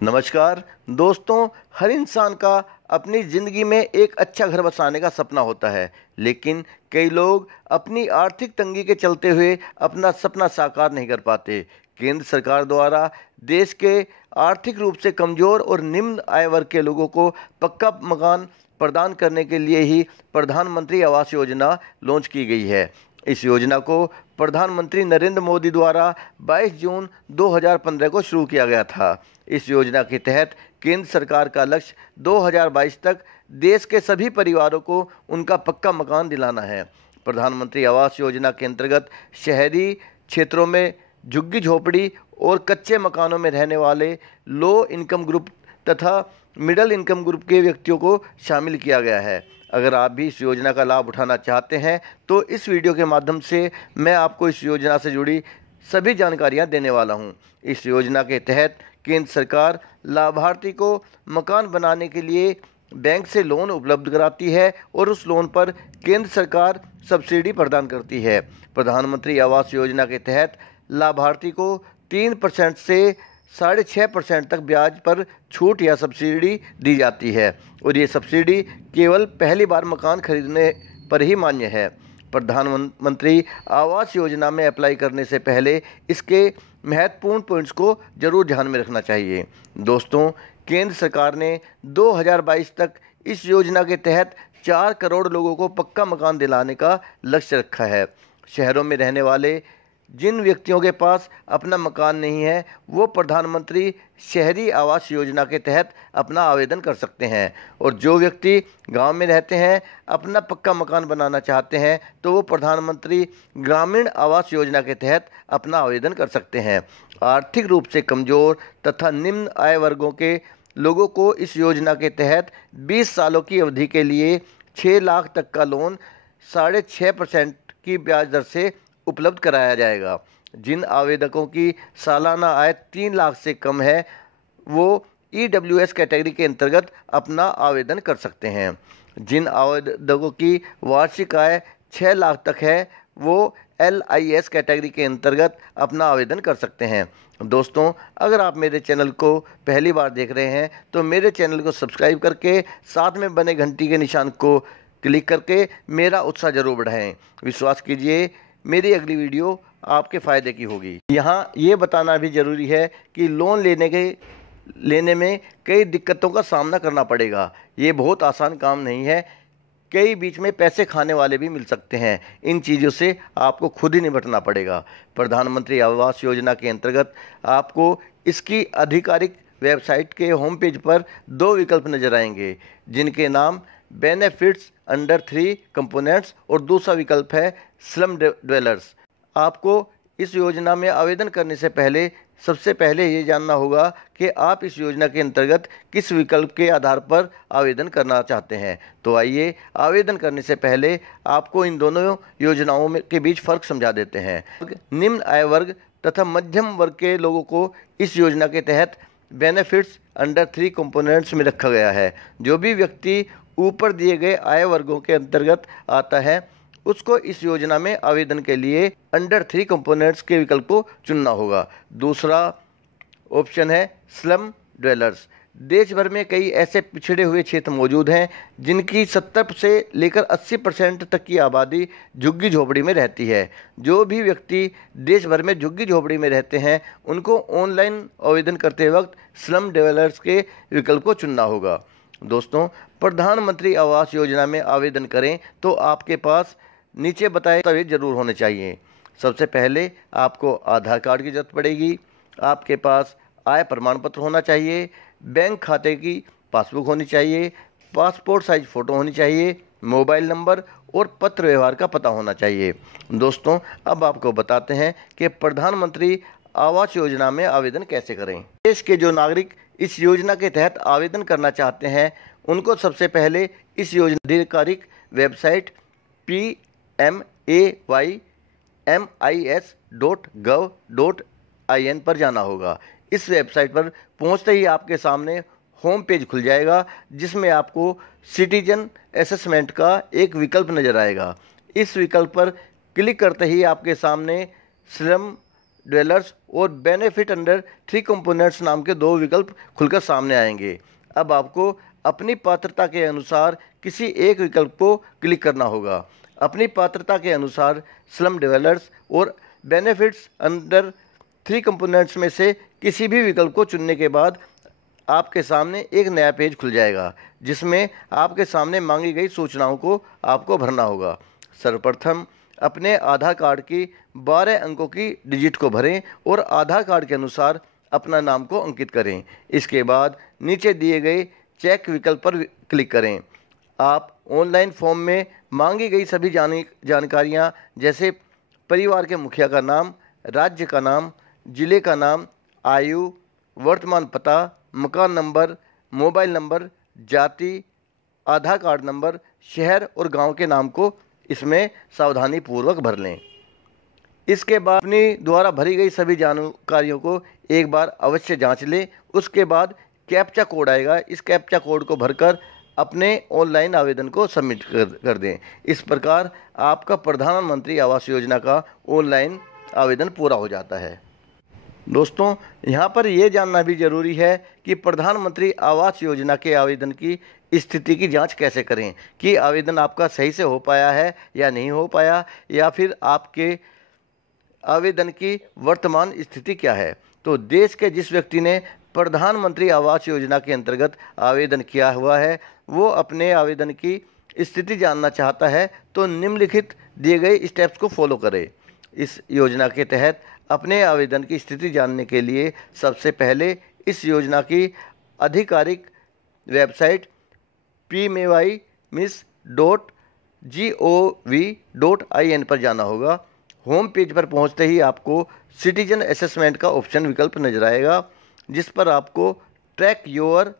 नमस्कार दोस्तों। हर इंसान का अपनी ज़िंदगी में एक अच्छा घर बसाने का सपना होता है, लेकिन कई लोग अपनी आर्थिक तंगी के चलते हुए अपना सपना साकार नहीं कर पाते। केंद्र सरकार द्वारा देश के आर्थिक रूप से कमज़ोर और निम्न आय वर्ग के लोगों को पक्का मकान प्रदान करने के लिए ही प्रधानमंत्री आवास योजना लॉन्च की गई है। इस योजना को प्रधानमंत्री नरेंद्र मोदी द्वारा 22 जून 2015 को शुरू किया गया था। इस योजना के तहत केंद्र सरकार का लक्ष्य 2022 तक देश के सभी परिवारों को उनका पक्का मकान दिलाना है। प्रधानमंत्री आवास योजना के अंतर्गत शहरी क्षेत्रों में झुग्गी झोपड़ी और कच्चे मकानों में रहने वाले लो इनकम ग्रुप तथा मिडिल इनकम ग्रुप के व्यक्तियों को शामिल किया गया है। अगर आप भी इस योजना का लाभ उठाना चाहते हैं तो इस वीडियो के माध्यम से मैं आपको इस योजना से जुड़ी सभी जानकारियां देने वाला हूं। इस योजना के तहत केंद्र सरकार लाभार्थी को मकान बनाने के लिए बैंक से लोन उपलब्ध कराती है और उस लोन पर केंद्र सरकार सब्सिडी प्रदान करती है। प्रधानमंत्री आवास योजना के तहत लाभार्थी को 3% से 6.5% तक ब्याज पर छूट या सब्सिडी दी जाती है और ये सब्सिडी केवल पहली बार मकान खरीदने पर ही मान्य है। प्रधानमंत्री आवास योजना में अप्लाई करने से पहले इसके महत्वपूर्ण पॉइंट्स को जरूर ध्यान में रखना चाहिए। दोस्तों, केंद्र सरकार ने 2022 तक इस योजना के तहत 4 करोड़ लोगों को पक्का मकान दिलाने का लक्ष्य रखा है। शहरों में रहने वाले जिन व्यक्तियों के पास अपना मकान नहीं है वो प्रधानमंत्री शहरी आवास योजना के तहत अपना आवेदन कर सकते हैं और जो व्यक्ति गांव में रहते हैं अपना पक्का मकान बनाना चाहते हैं तो वो प्रधानमंत्री ग्रामीण आवास योजना के तहत अपना आवेदन कर सकते हैं। आर्थिक रूप से कमज़ोर तथा निम्न आय वर्गों के लोगों को इस योजना के तहत 20 सालों की अवधि के लिए 6 लाख तक का लोन 6.5% की ब्याज दर से उपलब्ध कराया जाएगा। जिन आवेदकों की सालाना आय 3 लाख से कम है वो EWS कैटेगरी के अंतर्गत अपना आवेदन कर सकते हैं। जिन आवेदकों की वार्षिक आय 6 लाख तक है वो LIS कैटेगरी के अंतर्गत अपना आवेदन कर सकते हैं। दोस्तों, अगर आप मेरे चैनल को पहली बार देख रहे हैं तो मेरे चैनल को सब्सक्राइब करके साथ में बने घंटी के निशान को क्लिक करके मेरा उत्साह जरूर बढ़ाएं। विश्वास कीजिए मेरी अगली वीडियो आपके फ़ायदे की होगी। यहाँ ये बताना भी ज़रूरी है कि लोन लेने में कई दिक्कतों का सामना करना पड़ेगा। ये बहुत आसान काम नहीं है। कई बीच में पैसे खाने वाले भी मिल सकते हैं। इन चीज़ों से आपको खुद ही निपटना पड़ेगा। प्रधानमंत्री आवास योजना के अंतर्गत आपको इसकी आधिकारिक वेबसाइट के होम पेज पर 2 विकल्प नजर आएंगे जिनके नाम बेनिफिट्स अंडर 3 कंपोनेंट्स और दूसरा विकल्प है स्लम ड्वेलर्स। आपको इस योजना में आवेदन करने से पहले सबसे पहले ये जानना होगा कि आप इस योजना के अंतर्गत किस विकल्प के आधार पर आवेदन करना चाहते हैं। तो आइए आवेदन करने से पहले आपको इन दोनों योजनाओं के बीच फ़र्क समझा देते हैं। निम्न आय वर्ग तथा मध्यम वर्ग के लोगों को इस योजना के तहत बेनिफिट्स अंडर 3 कंपोनेंट्स में रखा गया है। जो भी व्यक्ति ऊपर दिए गए आय वर्गों के अंतर्गत आता है उसको इस योजना में आवेदन के लिए अंडर 3 कंपोनेंट्स के विकल्प को चुनना होगा। दूसरा ऑप्शन है स्लम ड्वेलर्स। देश भर में कई ऐसे पिछड़े हुए क्षेत्र मौजूद हैं जिनकी 70 से लेकर 80% तक की आबादी झुग्गी झोपड़ी में रहती है। जो भी व्यक्ति देश भर में झुग्गी झोपड़ी में रहते हैं उनको ऑनलाइन आवेदन करते वक्त स्लम ड्वेलर्स के विकल्प को चुनना होगा। दोस्तों, प्रधानमंत्री आवास योजना में आवेदन करें तो आपके पास नीचे बताए दस्तावेज जरूर होने चाहिए। सबसे पहले आपको आधार कार्ड की जरूरत पड़ेगी, आपके पास आय प्रमाण पत्र होना चाहिए, बैंक खाते की पासबुक होनी चाहिए, पासपोर्ट साइज फ़ोटो होनी चाहिए, मोबाइल नंबर और पत्र व्यवहार का पता होना चाहिए। दोस्तों, अब आपको बताते हैं कि प्रधानमंत्री आवास योजना में आवेदन कैसे करें। देश के जो नागरिक इस योजना के तहत आवेदन करना चाहते हैं उनको सबसे पहले इस योजना आधिकारिक वेबसाइट PMAYMIS.gov.in पर जाना होगा। इस वेबसाइट पर पहुंचते ही आपके सामने होम पेज खुल जाएगा जिसमें आपको सिटीजन असेसमेंट का एक विकल्प नज़र आएगा। इस विकल्प पर क्लिक करते ही आपके सामने स्लम ड्वेलर्स और बेनिफिट अंडर 3 कंपोनेंट्स नाम के 2 विकल्प खुलकर सामने आएंगे। अब आपको अपनी पात्रता के अनुसार किसी एक विकल्प को क्लिक करना होगा। अपनी पात्रता के अनुसार स्लम डेवलपर्स और बेनिफिट्स अंडर 3 कंपोनेंट्स में से किसी भी विकल्प को चुनने के बाद आपके सामने एक नया पेज खुल जाएगा, जिसमें आपके सामने मांगी गई सूचनाओं को आपको भरना होगा। सर्वप्रथम अपने आधार कार्ड की 12 अंकों की डिजिट को भरें और आधार कार्ड के अनुसार अपना नाम को अंकित करें। इसके बाद नीचे दिए गए चेक विकल्प पर क्लिक करें। आप ऑनलाइन फॉर्म में मांगी गई सभी जानकारियाँ जैसे परिवार के मुखिया का नाम, राज्य का नाम, जिले का नाम, आयु, वर्तमान पता, मकान नंबर, मोबाइल नंबर, जाति, आधार कार्ड नंबर, शहर और गांव के नाम को इसमें सावधानी पूर्वक भर लें। इसके बाद अपनी द्वारा भरी गई सभी जानकारियों को एक बार अवश्य जांच लें। उसके बाद कैप्चा कोड आएगा, इस कैप्चा कोड को भरकर अपने ऑनलाइन आवेदन को सबमिट कर दें। इस प्रकार आपका प्रधानमंत्री आवास योजना का ऑनलाइन आवेदन पूरा हो जाता है। दोस्तों, यहाँ पर यह जानना भी ज़रूरी है कि प्रधानमंत्री आवास योजना के आवेदन की स्थिति की जांच कैसे करें कि आवेदन आपका सही से हो पाया है या नहीं हो पाया, या फिर आपके आवेदन की वर्तमान स्थिति क्या है। तो देश के जिस व्यक्ति ने प्रधानमंत्री आवास योजना के अंतर्गत आवेदन किया हुआ है, वो अपने आवेदन की स्थिति जानना चाहता है तो निम्नलिखित दिए गए स्टेप्स को फॉलो करें। इस योजना के तहत अपने आवेदन की स्थिति जानने के लिए सबसे पहले इस योजना की आधिकारिक वेबसाइट pmymis.gov.in पर जाना होगा। होम पेज पर पहुंचते ही आपको सिटीजन असेसमेंट का ऑप्शन विकल्प नजर आएगा, जिस पर आपको ट्रैक योर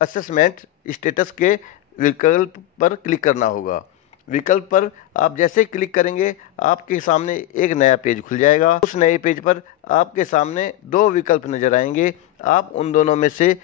असेसमेंट स्टेटस के विकल्प पर क्लिक करना होगा। विकल्प पर आप जैसे ही क्लिक करेंगे आपके सामने एक नया पेज खुल जाएगा। उस नए पेज पर आपके सामने 2 विकल्प नजर आएंगे। आप उन दोनों में से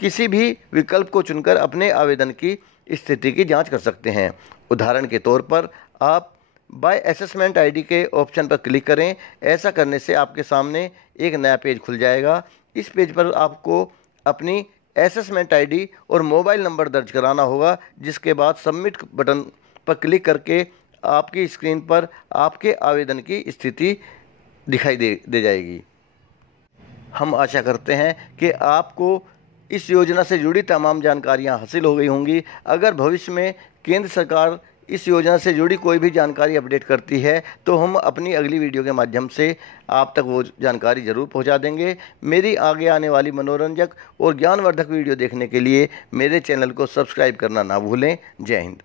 किसी भी विकल्प को चुनकर अपने आवेदन की स्थिति की जांच कर सकते हैं। उदाहरण के तौर पर आप बाय असेसमेंट आईडी के ऑप्शन पर क्लिक करें। ऐसा करने से आपके सामने एक नया पेज खुल जाएगा। इस पेज पर आपको अपनी असेसमेंट आईडी और मोबाइल नंबर दर्ज कराना होगा, जिसके बाद सबमिट बटन पर क्लिक करके आपकी स्क्रीन पर आपके आवेदन की स्थिति दिखाई दे जाएगी। हम आशा करते हैं कि आपको इस योजना से जुड़ी तमाम जानकारियां हासिल हो गई होंगी। अगर भविष्य में केंद्र सरकार इस योजना से जुड़ी कोई भी जानकारी अपडेट करती है तो हम अपनी अगली वीडियो के माध्यम से आप तक वो जानकारी ज़रूर पहुंचा देंगे। मेरी आगे आने वाली मनोरंजक और ज्ञानवर्धक वीडियो देखने के लिए मेरे चैनल को सब्सक्राइब करना ना भूलें। जय हिंद।